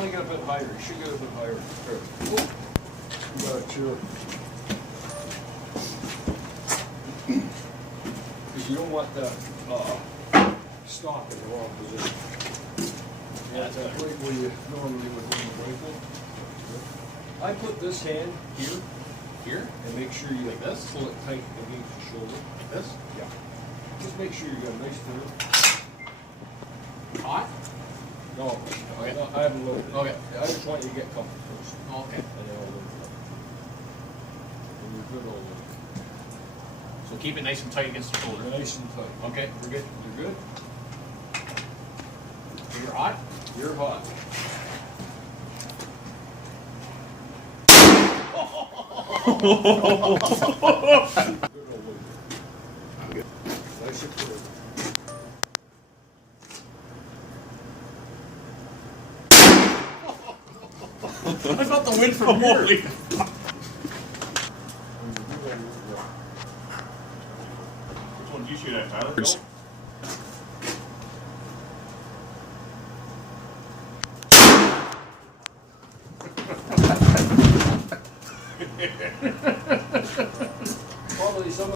want to get a bit higher. You should get a bit higher. Here. Oh, you got a chair. Because you don't want that stop in the wrong position. Yeah, that's right where you normally would hold the rifle. I put this hand here. Here? And make sure you Like this? pull it tight against your shoulder. Like this? Yeah. Just make sure you got a nice firm. Hot? No, Okay. no, I haven't loaded it. Okay. I just want you to get comfortable first. Oh, okay. And then I'll load it up. And you're good all over. So keep it nice and tight against the shoulder. Nice and tight. Okay, we're good. You're good? So you're hot? You're hot. Good all over. I'm good. Nice and clear. I felt the wind from here. And you're good all over. Which one did you shoot at, Tyler? Go.